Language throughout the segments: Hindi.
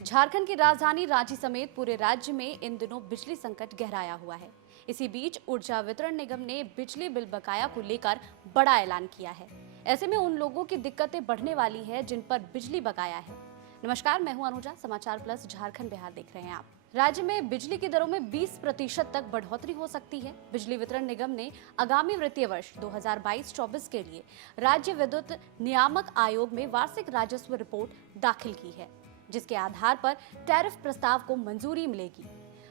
झारखंड की राजधानी रांची समेत पूरे राज्य में इन दिनों बिजली संकट गहराया हुआ है। इसी बीच ऊर्जा वितरण निगम ने बिजली बिल बकाया को लेकर बड़ा ऐलान किया है। ऐसे में उन लोगों की दिक्कतें बढ़ने वाली है जिन पर बिजली बकाया है। नमस्कार, मैं हूं अनुजा। समाचार प्लस झारखंड बिहार देख रहे हैं आप। राज्य में बिजली की दरों में 20% तक बढ़ोतरी हो सकती है। बिजली वितरण निगम ने आगामी वित्तीय वर्ष 2022-24 के लिए राज्य विद्युत नियामक आयोग में वार्षिक राजस्व रिपोर्ट दाखिल की है, जिसके आधार पर टैरिफ प्रस्ताव को मंजूरी मिलेगी।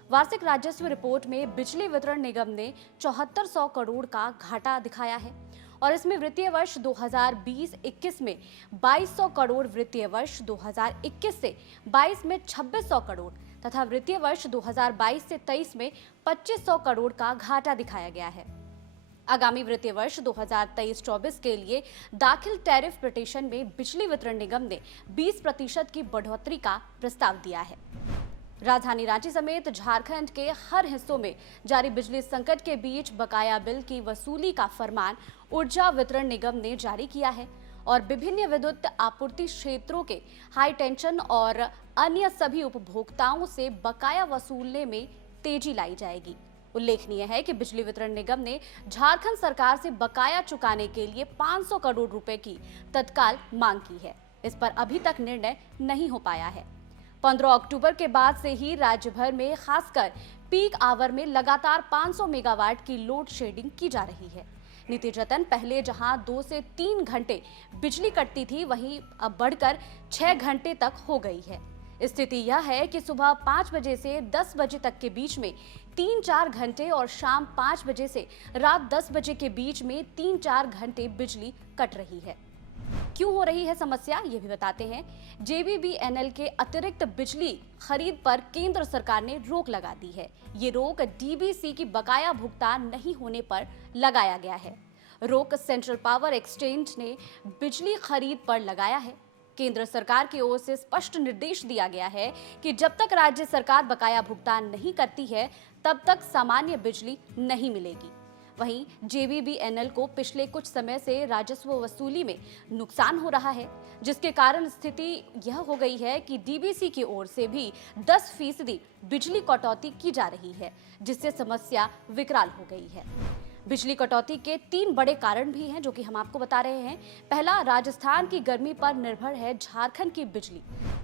वार्षिक राजस्व रिपोर्ट में बिजली वितरण निगम ने 7400 करोड़ का घाटा दिखाया है और इसमें वित्तीय वर्ष 2020-21 में 2200 करोड़, वित्तीय वर्ष 2021 से 22 में 2600 करोड़ तथा वित्तीय वर्ष 2022 से 23 में 2500 करोड़ का घाटा दिखाया गया है। आगामी वित्तीय वर्ष 2023-24 के लिए दाखिल टैरिफ पिटीशन में बिजली वितरण निगम ने 20% की बढ़ोतरी का प्रस्ताव दिया है। राजधानी रांची समेत झारखंड के हर हिस्सों में जारी बिजली संकट के बीच बकाया बिल की वसूली का फरमान ऊर्जा वितरण निगम ने जारी किया है और विभिन्न विद्युत आपूर्ति क्षेत्रों के हाई टेंशन और अन्य सभी उपभोक्ताओं से बकाया वसूलने में तेजी लाई जाएगी। उल्लेखनीय है कि बिजली वितरण निगम ने झारखंड सरकार से बकाया चुकाने के लिए 500 करोड़ रुपए की तत्काल मांग की है। इस पर अभी तक निर्णय नहीं हो पाया है। 15 अक्टूबर के बाद से ही राज्य भर में खासकर पीक आवर में लगातार 500 मेगावाट की लोड शेडिंग की जा रही है। नतीजतन पहले जहां 2 से 3 घंटे बिजली कटती थी, वहीं अब बढ़कर 6 घंटे तक हो गई है। स्थिति यह है कि सुबह 5 बजे से 10 बजे तक के बीच में 3-4 घंटे और शाम 5 बजे से रात 10 बजे के बीच में 3-4 घंटे बिजली कट रही है। क्यों हो रही है समस्या, ये भी बताते हैं। जेबीबीएनएल के अतिरिक्त बिजली खरीद पर केंद्र सरकार ने रोक लगा दी है। ये रोक डीबीसी की बकाया भुगतान नहीं होने पर लगाया गया है। रोक सेंट्रल पावर एक्सचेंज ने बिजली खरीद पर लगाया है। केंद्र सरकार की ओर से स्पष्ट निर्देश दिया गया है कि जब तक राज्य सरकार बकाया भुगतान नहीं करती है, तब तक सामान्य बिजली नहीं मिलेगी। वहीं जेबीबीएनएल को पिछले कुछ समय से राजस्व वसूली में नुकसान हो रहा है, जिसके कारण स्थिति यह हो गई है कि डीबीसी की ओर से भी 10% बिजली कटौती की जा रही है, जिससे समस्या विकराल हो गई है। बिजली कटौती के 3 बड़े कारण भी हैं, जो कि हम आपको बता रहे हैं। पहला, राजस्थान की गर्मी पर निर्भर है झारखंड की बिजली।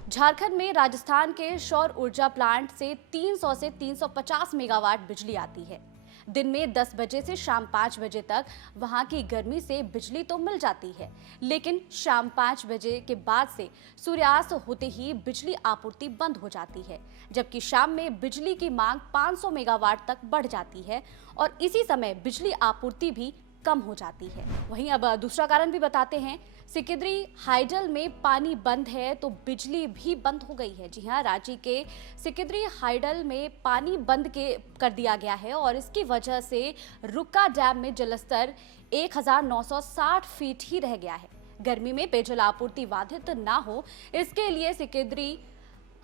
झारखंड में राजस्थान के सौर ऊर्जा प्लांट से 300 से 350 मेगावाट बिजली आती है। दिन में 10 बजे से शाम 5 बजे तक वहां की गर्मी से बिजली तो मिल जाती है, लेकिन शाम 5 बजे के बाद से सूर्यास्त होते ही बिजली आपूर्ति बंद हो जाती है, जबकि शाम में बिजली की मांग 500 मेगावाट तक बढ़ जाती है और इसी समय बिजली आपूर्ति भी कम हो जाती है। वहीं अब दूसरा कारण भी बताते हैं। सिकिंद्री हाइडल में पानी बंद है तो बिजली भी बंद हो गई है। जी हां, रांची के सिकिंद्री हाइडल में पानी बंद कर दिया गया है और इसकी वजह से रुक्का डैम में जलस्तर 1960 फीट ही रह गया है। गर्मी में पेयजल आपूर्ति बाधित ना हो, इसके लिए सिकिंद्री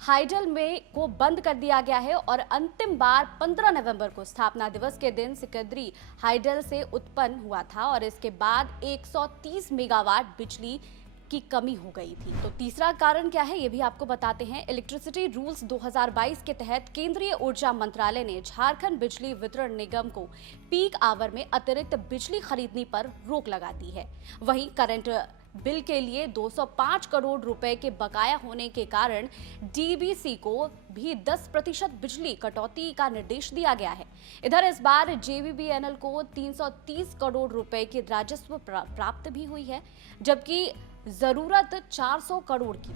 हाइडल में को बंद कर दिया गया है और अंतिम बार 15 नवंबर को स्थापना दिवस के दिन सिकिंद्री हाइडल से उत्पन्न हुआ था और इसके बाद 130 मेगावाट बिजली की कमी हो गई थी। तो तीसरा कारण क्या है, ये भी आपको बताते हैं। इलेक्ट्रिसिटी रूल्स 2022 के तहत केंद्रीय ऊर्जा मंत्रालय ने झारखंड बिजली वितरण निगम को पीक आवर में अतिरिक्त बिजली खरीदने पर रोक लगा दी है। वहीं करंट बिल के लिए 205 करोड़ रुपए के बकाया होने के कारण डीबीसी को भी 10% बिजली कटौती का निर्देश दिया गया है। इधर इस बार जेबीबीएनएल को 330 करोड़ रुपए की राजस्व प्राप्त भी हुई है, जबकि जरूरत 400 करोड़ की।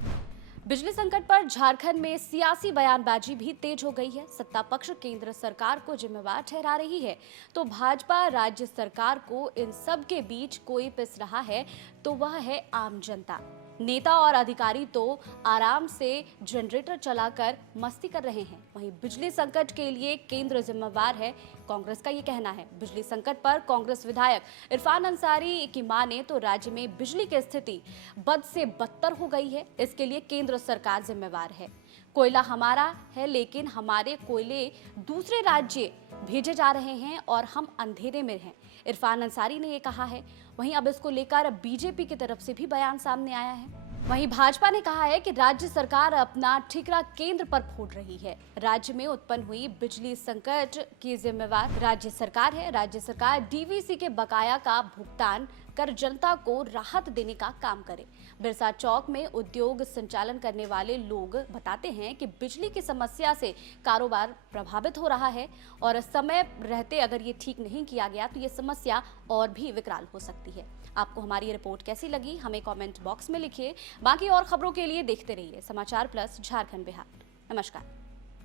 बिजली संकट पर झारखंड में सियासी बयानबाजी भी तेज हो गई है। सत्ता पक्ष केंद्र सरकार को जिम्मेवार ठहरा रही है, तो भाजपा राज्य सरकार को इन सब के बीच कोई पिस रहा है तो वह है आम जनता। नेता और अधिकारी तो आराम से जनरेटर चलाकर मस्ती कर रहे हैं। वहीं बिजली संकट के लिए केंद्र जिम्मेवार है, कांग्रेस का ये कहना है। बिजली संकट पर कांग्रेस विधायक इरफान अंसारी की माने तो राज्य में बिजली की स्थिति बद से बदतर हो गई है। इसके लिए केंद्र सरकार जिम्मेवार है। कोयला हमारा है, लेकिन हमारे कोयले दूसरे राज्य भेजे जा रहे हैं और हम अंधेरे में हैं, इरफान अंसारी ने ये कहा है। वहीं अब इसको लेकर बीजेपी की तरफ से भी बयान सामने आया है। वहीं भाजपा ने कहा है कि राज्य सरकार अपना ठिकरा केंद्र पर फोड़ रही है। राज्य में उत्पन्न हुई बिजली संकट की जिम्मेवार राज्य सरकार है। राज्य सरकार डीवीसी के बकाया का भुगतान कर जनता को राहत देने का काम करे। बिरसा चौक में उद्योग संचालन करने वाले लोग बताते हैं कि बिजली की समस्या से कारोबार प्रभावित हो रहा है और समय रहते अगर ये ठीक नहीं किया गया तो ये समस्या और भी विकराल हो सकती है। आपको हमारी रिपोर्ट कैसी लगी हमें कमेंट बॉक्स में लिखिए। बाकी और खबरों के लिए देखते रहिए समाचार प्लस झारखंड बिहार। नमस्कार।